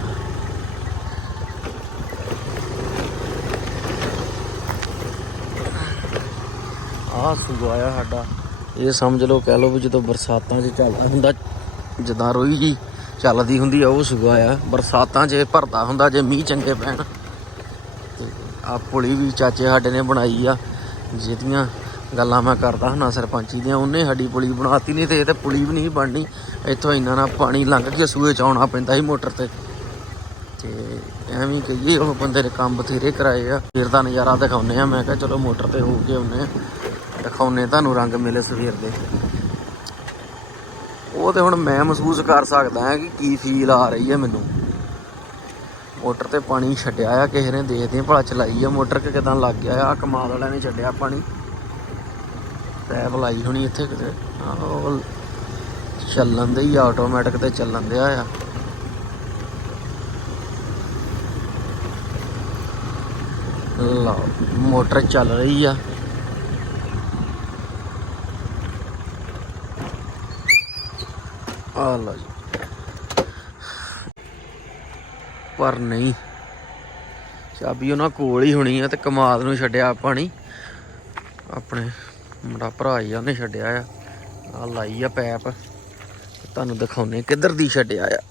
ਆਹ ਸੂਆ ਆ ਸਾਡਾ। ਇਹ ਸਮਝ ਲਓ, ਕਹਿ ਲਓ ਵੀ ਜਦੋਂ ਬਰਸਾਤਾਂ 'ਚ ਚੱਲਦਾ ਹੁੰਦਾ, ਜਿੱਦਾਂ ਰੋਈ ਜੀ ਚੱਲਦੀ ਹੁੰਦੀ ਆ, ਉਹ ਸੂਆ ਆ। ਬਰਸਾਤਾਂ 'ਚ ਇਹ ਭਰਦਾ ਹੁੰਦਾ, ਜੇ ਮੀਂਹ ਚੰਗੇ ਪੈਣ। ਤੇ ਆ ਪੁਲੀ ਵੀ ਚਾਚੇ ਸਾਡੇ ਨੇ ਬਣਾਈ ਆ, ਜਿਹਦੀਆਂ ਗੱਲਾਂ ਮੈਂ ਕਰਦਾ ਹੁੰਦਾ, ਸਰਪੰਚੀ ਦੀਆਂ, ਉਹਨੇ ਸਾਡੀ ਪੁਲੀ ਬਣਾਤੀ ਨਹੀਂ ਤੇ ਇਹ ਤੇ ਪੁਲੀ ਵੀ ਨਹੀਂ ਬਣਨੀ। ਇੱਥੋਂ ਇੰਨਾ ਨਾ ਪਾਣੀ ਲੰਘ ਕੇ ਸੂਏ ਚ ਆਉਣਾ ਪੈਂਦਾ ਸੀ ਮੋਟਰ ਤੇ। ਤੇ ਐਵੇਂ ਕਹੀਏ, ਉਹ ਬੰਦੇ ਨੇ ਕੰਮ ਬਥੇਰੇ ਕਰਾਏ ਆ। ਫਿਰ ਦਾ ਨਜ਼ਾਰਾ ਦਿਖਾਉਨੇ ਆ, ਮੈਂ ਕਿਹਾ ਚਲੋ ਮੋਟਰ ਤੇ ਹੋ ਕੇ ਆਉਨੇ ਆ। ਦਿਖਾਉਨੇ, ਤੁਹਾਨੂੰ ਰੰਗ ਮਿਲੇ ਸਵੇਰ ਦੇ। ਉਹ ਤੇ ਹੁਣ ਮੈਂ ਮਹਿਸੂਸ ਕਰ ਸਕਦਾ ਹਾਂ ਕਿ ਕੀ ਫੀਲ ਆ ਰਹੀ ਹੈ ਮੈਨੂੰ। ਮੋਟਰ ਤੇ ਪਾਣੀ ਛੱਡਿਆ ਆ, ਕਿਸੇ ਨੇ ਦੇਖਦੇ ਆ, ਭਲਾ ਚਲਾਈ ਆ ਮੋਟਰ ਕਿ ਕਿਦਾਂ ਲੱਗ ਗਿਆ ਆ। ਕਮਾਲ ਵਾਲਿਆਂ ਨੇ ਛੱਡਿਆ ਪਾਣੀ। ਟੈਪ ਲਾਈ ਹੋਣੀ ਇੱਥੇ ਕਿਤੇ। ਉਹ ਚੱਲਣ ਦੇ ਹੀ ਆਟੋਮੈਟਿਕ ਤੇ ਚੱਲਣ ਦਿਆ ਆ। ਲਓ, ਮੋਟਰ ਚੱਲ ਰਹੀ ਆ। ਆ ਲਓ ਜੀ। ਪਰ ਨਹੀਂ। ਚਾਬੀ ਉਹਨਾਂ ਕੋਲ ਹੀ ਹੋਣੀ ਆ ਤੇ ਕਮਾਦ ਨੂੰ ਛੱਡਿਆ ਪਾਣੀ ਆਪਣੇ ਮੁੰਡਾ ਭਰਾ ਹੀ ਉਹਨੇ ਛੱਡਿਆ ਆ। ਆ ਲਾਈ ਆ ਪੈਪ। ਤੁਹਾਨੂੰ ਦਿਖਾਉਨੇ ਕਿੱਧਰ ਦੀ ਛੱਡਿਆ ਆ।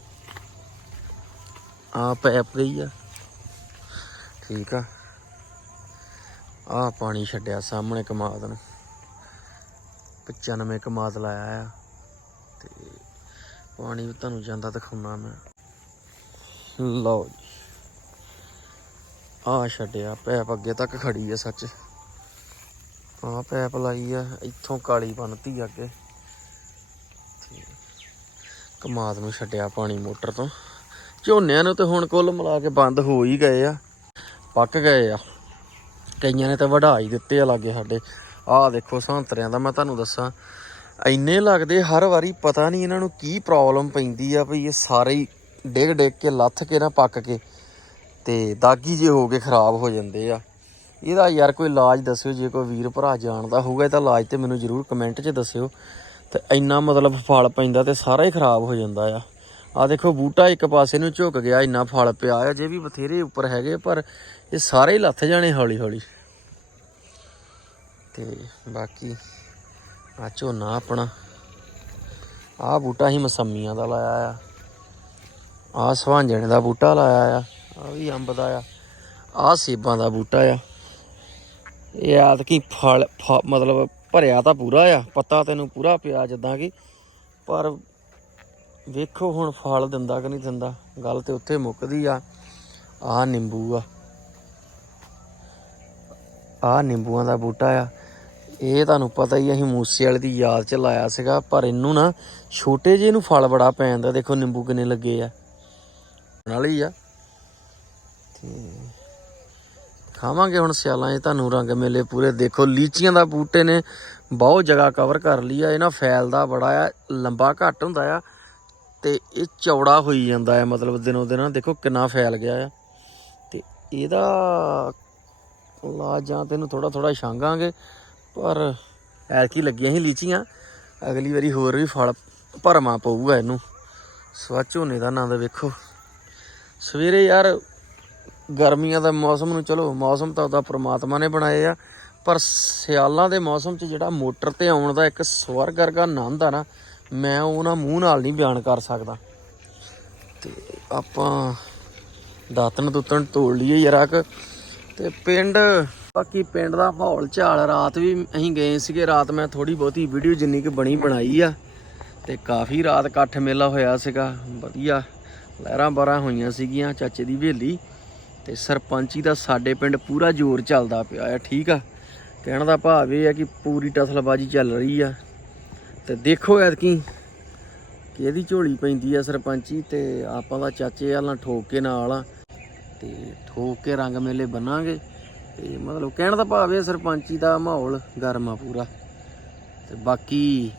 ਆ ਪੈਪ ਗਈ ਆ। ਠੀਕ ਆ। ਆ ਪਾਣੀ ਛੱਡਿਆ ਸਾਹਮਣੇ ਕਮਾਦ ਨੂੰ। 95 ਕਮਾਦ ਲਾਇਆ ਆ। ਤੇ ਪਾਣੀ ਵੀ ਤੁਹਾਨੂੰ ਜਾਂਦਾ ਦਿਖਾਉਣਾ ਮੈਂ। ਲਓ ਜੀ। ਆ ਛੱਡਿਆ, ਪੈਪ ਅੱਗੇ ਤੱਕ ਖੜੀ ਆ ਸੱਚ। ਆ ਪੈਪ ਲਾਈ ਆ, ਇੱਥੋਂ ਕਾਲੀ ਬਣਤੀ ਅੱਗੇ। ਕਮਾਦ ਨੂੰ ਛੱਡਿਆ ਪਾਣੀ ਮੋਟਰ ਤੋਂ। ਝੋਨਿਆਂ ਨੂੰ ਤੇ ਹੁਣ ਕੁੱਲ ਮਿਲਾ ਕੇ ਬੰਦ ਹੋ ਹੀ ਗਏ ਆ। ਪੱਕ ਗਏ ਆ। ਕਈਆਂ ਨੇ ਤਾਂ ਵਢਾ ਹੀ ਦਿੱਤੇ ਆ ਲਾਗੇ ਸਾਡੇ। ਆਹ ਦੇਖੋ, ਸੰਤਰਿਆਂ ਦਾ ਮੈਂ ਤੁਹਾਨੂੰ ਦੱਸਾਂ। ਇੰਨੇ ਲੱਗਦੇ ਹਰ ਵਾਰੀ ਪਤਾ ਨਹੀਂ ਇਹਨਾਂ ਨੂੰ ਕੀ ਪ੍ਰੋਬਲਮ ਪੈਂਦੀ ਆ ਭਈ ਇਹ ਸਾਰੇ ਹੀ ਡਿੱਗ ਡਿੱਗ ਕੇ, ਲੱਥ ਕੇ ਨਾ ਪੱਕ ਕੇ ਤੇ ਦਾਗੀ ਜੇ ਹੋ ਕੇ ਖਰਾਬ ਹੋ ਜਾਂਦੇ ਆ। ਇਹਦਾ ਯਾਰ ਕੋਈ ਇਲਾਜ ਦੱਸਿਓ, ਜੇ ਕੋਈ ਵੀਰ ਭਰਾ ਜਾਣਦਾ ਹੋਊਗਾ ਇਹਦਾ ਇਲਾਜ ਤੇ ਮੈਨੂੰ ਜਰੂਰ ਕਮੈਂਟ 'ਚ ਦੱਸਿਓ। ਤੇ ਇੰਨਾ ਮਤਲਬ ਫਲ ਪੈਂਦਾ ਤੇ ਸਾਰਾ ਹੀ ਖਰਾਬ ਹੋ ਜਾਂਦਾ ਆ। ਆ ਦੇਖੋ, ਬੂਟਾ ਇੱਕ ਪਾਸੇ ਨੂੰ ਝੁਕ ਗਿਆ, ਇੰਨਾ ਫਲ ਪਿਆ ਆ, ਜੇ ਵੀ ਬਥੇਰੇ ਉੱਪਰ ਹੈਗੇ, ਪਰ ਇਹ ਸਾਰੇ ਹੀ ਲੱਥ ਜਾਣੇ ਹੌਲੀ ਹੌਲੀ ਤੇ ਬਾਕੀ ਆ ਝੋਨਾ ਆਪਣਾ। ਆ ਬੂਟਾ ਹੀ ਮਸੰਮੀਆਂ ਦਾ ਲਾਇਆ ਆ। ਆ ਸਵਾਂਜਣੇ ਦਾ ਬੂਟਾ ਲਾਇਆ ਆ। ਆ ਵੀ ਅੰਬ ਦਾ ਆ। ਆ ਸੇਬਾਂ ਦਾ ਬੂਟਾ ਆ। ਇਹ ਆਦ ਕੀ ਫਲ, ਫ- ਮਤਲਬ ਭਰਿਆ ਤਾਂ ਪੂਰਾ ਆ। ਪੱਤਾ ਤੈਨੂੰ ਪੂਰਾ ਪਿਆ ਜਿੱਦਾਂ ਕਿ। ਪਰ ਵੇਖੋ ਹੁਣ ਫਲ ਦਿੰਦਾ ਕਿ ਨਹੀਂ ਦਿੰਦਾ। ਗੱਲ ਤੇ ਉੱਥੇ ਮੁੱਕਦੀ ਆ। ਆ ਨਿੰਬੂ ਆ। ਆ ਨਿੰਬੂਆਂ ਦਾ ਬੂਟਾ ਆ। ਇਹ ਤੁਹਾਨੂੰ ਪਤਾ ਹੀ ਅਸੀਂ ਮੂਸੇ ਵਾਲੇ ਦੀ ਯਾਦ ਚ ਲਾਇਆ ਸੀਗਾ, ਪਰ ਇਹਨੂੰ ਨਾ ਛੋਟੇ ਜਿਹੇ ਨੂੰ ਫਲ ਬੜਾ ਪੈ ਜਾਂਦਾ ਦੇਖੋ ਨਿੰਬੂ ਕਿੰਨੇ ਲੱਗੇ ਆ। ਨਾਲ ਹੀ ਆ। ਤੇ ਖਾਵਾਂਗੇ ਹੁਣ ਸਿਆਲਾਂ 'ਚ, ਤੁਹਾਨੂੰ ਰੰਗ ਮੇਲੇ ਪੂਰੇ। ਦੇਖੋ, ਲੀਚੀਆਂ ਦਾ ਬੂਟੇ ਨੇ ਬਹੁਤ ਜਗ੍ਹਾ ਕਵਰ ਕਰ ਲਈ ਆ। ਇਹ ਨਾ ਫੈਲਦਾ ਬੜਾ ਆ, ਲੰਬਾ ਘੱਟ ਹੁੰਦਾ ਆ, ਤੇ ਇਹ ਚੌੜਾ ਹੋਈ ਜਾਂਦਾ ਆ, ਮਤਲਬ ਦਿਨੋਂ ਦਿਨ। ਦੇਖੋ ਕਿੰਨਾ ਫੈਲ ਗਿਆ ਆ। ਤੇ ਇਹਦਾ ਲਾ ਜਾਂ ਤੈਨੂੰ ਥੋੜਾ ਥੋੜਾ ਛਾਂਗਾਂਗੇ ਪਰ ਐਤਕੀ ਲੱਗੀਆਂ ਸੀ ਲੀਚੀਆਂ। ਅਗਲੀ ਵਾਰੀ ਹੋਰ ਵੀ ਫਲ ਭਰਮਾ ਪਊਗਾ ਇਹਨੂੰ। ਸਵਾ ਝੋਨੇ ਦਾ ਆਨੰਦ ਵੇਖੋ। ਸਵੇਰੇ ਯਾਰ ਗਰਮੀਆਂ ਦਾ ਮੌਸਮ ਨੂੰ ਚਲੋ, ਮੌਸਮ ਤਾਂ ਉਹਦਾ ਪ੍ਰਮਾਤਮਾ ਨੇ ਬਣਾਏ ਆ। ਪਰ ਸਿਆਲਾਂ ਦੇ ਮੌਸਮ 'ਚ ਜਿਹੜਾ ਮੋਟਰ ਤੇ ਆਉਣ ਦਾ ਇੱਕ ਸਵਰਗ ਵਰਗਾ ਆਨੰਦ ਆ ਨਾ, ਮੈਂ ਉਹਨਾਂ ਮੂੰਹ ਨਾਲ ਨਹੀਂ ਬਿਆਨ ਕਰ ਸਕਦਾ। ਤੇ ਆਪਾਂ ਦਾਤਨ ਦੁੱਤਣ ਤੋੜ ਲਈਏ ਯਾਰਕ ਤੇ ਪਿੰਡ ਬਾਕੀ ਪਿੰਡ ਦਾ ਮਾਹੌਲ ਝਾਲ ਰਾਤ ਵੀ ਅਸੀਂ ਗਏ ਸੀਗੇ, ਰਾਤ ਮੈਂ ਥੋੜੀ ਬਹੁਤੀ ਵੀਡੀਓ ਜਿੰਨੀ ਕਿ ਬਣੀ ਬਣਾਈ ਆ ਤੇ ਕਾਫੀ ਰਾਤ ਇਕੱਠ ਮੇਲਾ ਹੋਇਆ ਸੀਗਾ। ਵਧੀਆ ਲਹਿਰਾਂ ਬਾਰਾਂ ਹੋਈਆਂ ਸੀਗੀਆਂ ਚਾਚੇ ਦੀ ਹਵੇਲੀ ਤੇ ਸਰਪੰਚੀ ਦਾ ਸਾਡੇ ਪਿੰਡ ਪੂਰਾ ਜ਼ੋਰ ਚੱਲਦਾ ਪਿਆ ਆ, ਠੀਕ ਆ। ਕਹਿਣ ਦਾ ਭਾਵ ਇਹ ਆ ਕਿ ਪੂਰੀ ਟਸਲਬਾਜੀ ਚੱਲ ਰਹੀ ਆ। ਤੇ ਦੇਖੋ ਐਤਕੀ ਕਿਹਦੀ ਝੋਲੀ ਪੈਂਦੀ ਆ ਸਰਪੰਚੀ ਤੇ ਆਪਾਂ ਦਾ ਚਾਚੇ ਵਾਲਾ ਠੋਕ ਕੇ ਨਾਲ ਆ ਤੇ ਠੋਕ ਕੇ ਰੰਗ ਮੇਲੇ ਬੰਨਾਂਗੇ। ਤੇ ਮਤਲਬ ਕਹਿਣ ਦਾ ਭਾਵ ਇਹ ਸਰਪੰਚੀ ਦਾ ਮਾਹੌਲ ਗਰਮ ਆ ਪੂਰਾ। ਤੇ ਬਾਕੀ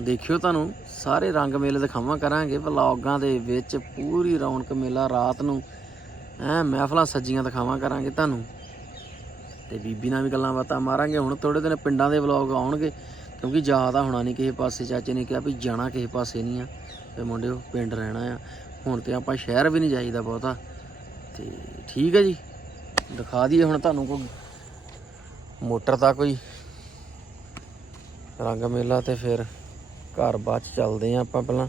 ਦੇਖਿਓ ਤੁਹਾਨੂੰ, ਸਾਰੇ ਰੰਗ ਮੇਲੇ ਦਿਖਾਵਾਂ ਕਰਾਂਗੇ, ਵਲੌਗਾਂ ਦੇ ਵਿੱਚ ਪੂਰੀ ਰੌਣਕ ਮੇਲਾ ਰਾਤ ਨੂੰ ਐ ਮਹਿਫਲਾਂ ਸੱਜੀਆਂ ਦਿਖਾਵਾਂ ਕਰਾਂਗੇ ਤੁਹਾਨੂੰ। ਤੇ ਬੀਬੀ ਨਾਲ ਵੀ ਗੱਲਾਂ ਬਾਤਾਂ ਮਾਰਾਂਗੇ, ਹੁਣ ਥੋੜੇ ਦਿਨ ਪਿੰਡਾਂ ਦੇ ਵਲੌਗ ਆਉਣਗੇ, ਕਿਉਂਕਿ ਜ਼ਿਆਦਾ ਹੋਣਾ ਨਹੀਂ ਕਿਸੇ ਪਾਸੇ, ਚਾਚੇ ਨੇ ਕਿਹਾ ਵੀ ਜਾਣਾ ਕਿਸੇ ਪਾਸੇ ਨਹੀਂ ਆ ਤੇ ਮੁੰਡਿਓ ਪਿੰਡ ਰਹਿਣਾ ਆ। ਹੁਣ ਤੇ ਆਪਾਂ ਸ਼ਹਿਰ ਵੀ ਨਹੀਂ ਜਾਈਦਾ ਬਹੁਤਾ। ਤੇ ਠੀਕ ਹੈ ਜੀ। ਦਿਖਾ ਦਈਏ ਹੁਣ ਤੁਹਾਨੂੰ ਕੋਈ ਮੋਟਰ ਦਾ ਕੋਈ ਰੰਗ ਮੇਲਾ ਤੇ ਫਿਰ ਘਰ ਬਾਅਦ ਚ ਚੱਲਦੇ ਆ ਆਪਾਂ ਪਹਿਲਾਂ।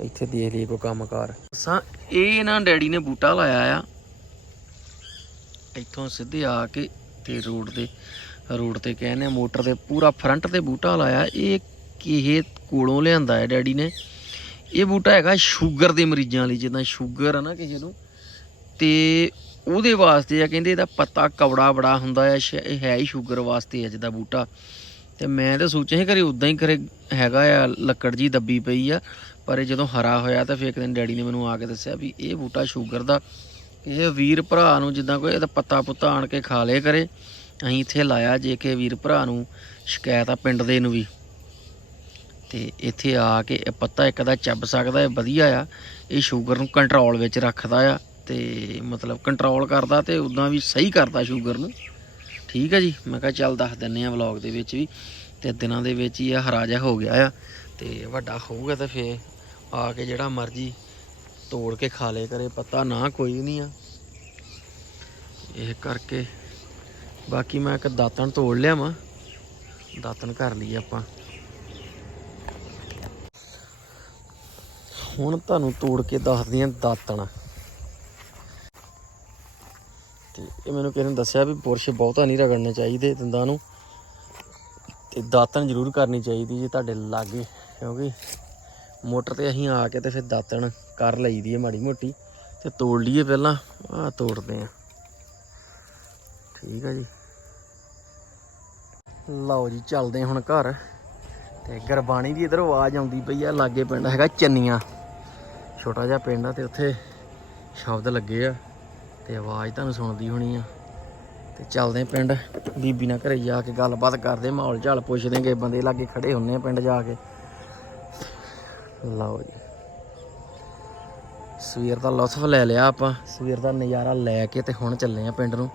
ਇੱਥੇ ਦੇਖ ਲਈਏ ਕੋਈ ਕੰਮਕਾਰ। ਸਾਂ, ਇਹ ਨਾ ਡੈਡੀ ਨੇ ਬੂਟਾ ਲਾਇਆ ਆ। ਇੱਥੋਂ ਸਿੱਧੇ ਆ ਕੇ ਤੇ ਰੋਡ ਦੇ, ਰੋਡ ਤੇ ਕਹਿੰਦੇ ਆ ਮੋਟਰ ਦੇ ਪੂਰਾ ਫਰੰਟ ਤੇ ਬੂਟਾ ਲਾਇਆ। ਇਹ ਕਿਹੇ ਕੋਲੋਂ ਲਿਆਂਦਾ ਹੈ ਡੈਡੀ ਨੇ? ਇਹ ਬੂਟਾ ਹੈਗਾ ਸ਼ੂਗਰ ਦੇ ਮਰੀਜ਼ਾਂ ਲਈ, ਜਿੱਦਾਂ ਸ਼ੂਗਰ ਆ ਨਾ ਕਿਸੇ ਨੂੰ। ਤੇ ਉਹਦੇ ਵਾਸਤੇ ਆ, ਕਹਿੰਦੇ ਇਹਦਾ ਪੱਤਾ ਕਵੜਾ ਬੜਾ ਹੁੰਦਾ ਆ, ਸ਼- ਇਹ ਹੈ ਹੀ ਸ਼ੂਗਰ ਵਾਸਤੇ ਅੱਜ ਦਾ ਬੂਟਾ। ਤੇ ਮੈਂ ਤਾਂ ਸੋਚਿਆ ਸੀ ਘਰੇ ਉਦਾਂ ਹੀ ਕਰੇ ਹੈਗਾ ਆ, ਲੱਕੜ ਜੀ ਦੱਬੀ ਪਈ ਆ, ਪਰ ਇਹ ਜਦੋਂ ਹਰਾ ਹੋਇਆ ਤਾਂ ਫਿਰ ਇੱਕ ਦਿਨ ਡੈਡੀ ਨੇ ਮੈਨੂੰ ਆ ਕੇ ਦੱਸਿਆ ਵੀ ਇਹ ਬੂਟਾ ਸ਼ੂਗਰ ਦਾ। ਇਹ ਵੀਰ ਭਰਾ ਨੂੰ ਜਿੱਦਾਂ ਕੋਈ ਇਹਦਾ ਪੱਤਾ ਪੁੱਤਾ ਆਣ ਕੇ ਖਾ ਲੇ ਕਰੇ, ਅਸੀਂ ਇੱਥੇ ਲਾਇਆ ਜੇ ਕਿ ਵੀਰ ਭਰਾ ਨੂੰ ਸ਼ਿਕਾਇਤ ਆ ਪਿੰਡ ਦੇ ਨੂੰ ਵੀ। ਤੇ ਇੱਥੇ ਆ ਕੇ ਇਹ ਪੱਤਾ ਇੱਕ ਦਾ ਚੱਬ ਸਕਦਾ, ਇਹ ਵਧੀਆ ਆ, ਇਹ ਸ਼ੂਗਰ ਨੂੰ ਕੰਟਰੋਲ ਵਿੱਚ ਰੱਖਦਾ ਆ। ਤੇ ਮਤਲਬ ਕੰਟਰੋਲ ਕਰਦਾ ਤੇ ਉਦਾਂ ਵੀ ਸਹੀ ਕਰਦਾ ਸ਼ੂਗਰ ਨੂੰ। ਠੀਕ ਹੈ ਜੀ? ਮੈਂ ਕਿਹਾ ਚੱਲ ਦੱਸ ਦਿੰਨੇ ਆ ਵਲੌਗ ਦੇ ਵਿੱਚ ਵੀ। ਤੇ ਦਿਨਾਂ ਦੇ ਵਿੱਚ ਹੀ ਆ ਹਰਾ ਜਿਹਾ ਹੋ ਗਿਆ ਆ। ਤੇ ਵੱਡਾ ਹੋਊਗਾ ਤਾਂ ਫੇਰ ਆ ਕੇ ਜਿਹੜਾ ਮਰਜ਼ੀ ਤੋੜ ਕੇ ਖਾ ਲੇ ਕਰੇ, ਪਤਾ ਨਾ ਕੋਈ ਨਹੀਂ ਆ। ਇਹ ਕਰਕੇ ਬਾਕੀ ਮੈਂ ਇੱਕ ਦਾਤਣ ਤੋੜ ਲਿਆ ਵਾਂ। ਦਾਤਣ ਕਰ ਲਈ ਆਪਾਂ। ਹੁਣ ਤੁਹਾਨੂੰ ਤੋੜ ਕੇ ਦੱਸਦੀ ਆਂ ਦਾਤਣ। ਤੇ ਮੈਨੂੰ ਕਿਸੇ ਨੇ ਦੱਸਿਆ ਵੀ ਬੁਰਸ਼ ਬਹੁਤਾ ਨਹੀਂ ਰਗੜਨੇ ਚਾਹੀਦੇ ਦੰਦਾਂ ਨੂੰ। ਤੇ ਦਾਤਣ ਜ਼ਰੂਰ ਕਰਨੀ ਚਾਹੀਦੀ ਜੇ ਤੁਹਾਡੇ ਲਾਗੇ, ਕਿਉਂਕਿ ਮੋਟਰ ਤੇ ਅਸੀਂ ਆ ਕੇ ਤੇ ਫਿਰ ਦਾਤਣ ਕਰ ਲਈਦੀ ਹੈ ਮਾੜੀ ਮੋਟੀ। ਤੇ ਤੋੜ ਲਈਏ ਪਹਿਲਾਂ, ਆਹ ਤੋੜਦੇ ਆ। ਠੀਕ ਆ ਜੀ। ਲਓ ਜੀ, ਚੱਲਦੇ ਹੁਣ ਘਰ। ਤੇ ਗਰਬਾਣੀ ਦੀ ਇਧਰ ਆਵਾਜ਼ ਆਉਂਦੀ ਪਈ ਆ, ਲਾਗੇ ਪਿੰਡ ਹੈਗਾ ਚੰਨੀਆਂ। ਛੋਟਾ ਜਿਹਾ ਪਿੰਡ ਆ ਤੇ ਉੱਥੇ ਸ਼ਬਦ ਲੱਗੇ ਆ। ਤੇ ਆਵਾਜ਼ ਤੁਹਾਨੂੰ ਸੁਣਦੀ ਹੋਣੀ ਆ। ਤੇ ਚੱਲਦੇ ਪਿੰਡ। ਬੀਬੀ ਨਾਲ ਘਰੇ ਜਾ ਕੇ ਗੱਲਬਾਤ ਕਰਦੇ, ਮਾਹੌਲ ਝਾਲ ਪੁੱਛਦੇ ਕਿ ਬੰਦੇ ਲਾਗੇ ਖੜੇ ਹੁੰਨੇ ਆ ਪਿੰਡ ਜਾ ਕੇ। ਲਓ ਜੀ। ਸਵੇਰ ਦਾ ਲੁਤਫ ਲੈ ਲਿਆ ਆਪਾਂ। ਸਵੇਰ ਦਾ ਨਜ਼ਾਰਾ ਲੈ ਕੇ ਤੇ ਹੁਣ ਚੱਲੇ ਆ ਪਿੰਡ ਨੂੰ।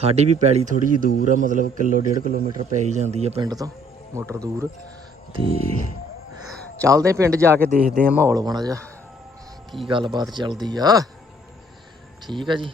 ਸਾਡੀ ਵੀ ਪੈਲੀ ਥੋੜੀ ਜਿਹੀ ਦੂਰ ਆ, ਮਤਲਬ ਕਿਲੋ, ਡੇਢ ਕਿਲੋਮੀਟਰ ਪੈ ਹੀ ਜਾਂਦੀ ਆ ਪਿੰਡ ਤੋਂ, ਮੋਟਰ ਦੂਰ। ਤੇ ਚੱਲਦੇ ਪਿੰਡ ਜਾ ਕੇ ਦੇਖਦੇ ਆ ਮਾਹੌਲ ਬਣਾ ਜਾ ਕੀ ਗੱਲਬਾਤ ਚੱਲਦੀ ਆ। ਠੀਕ ਆ ਜੀ।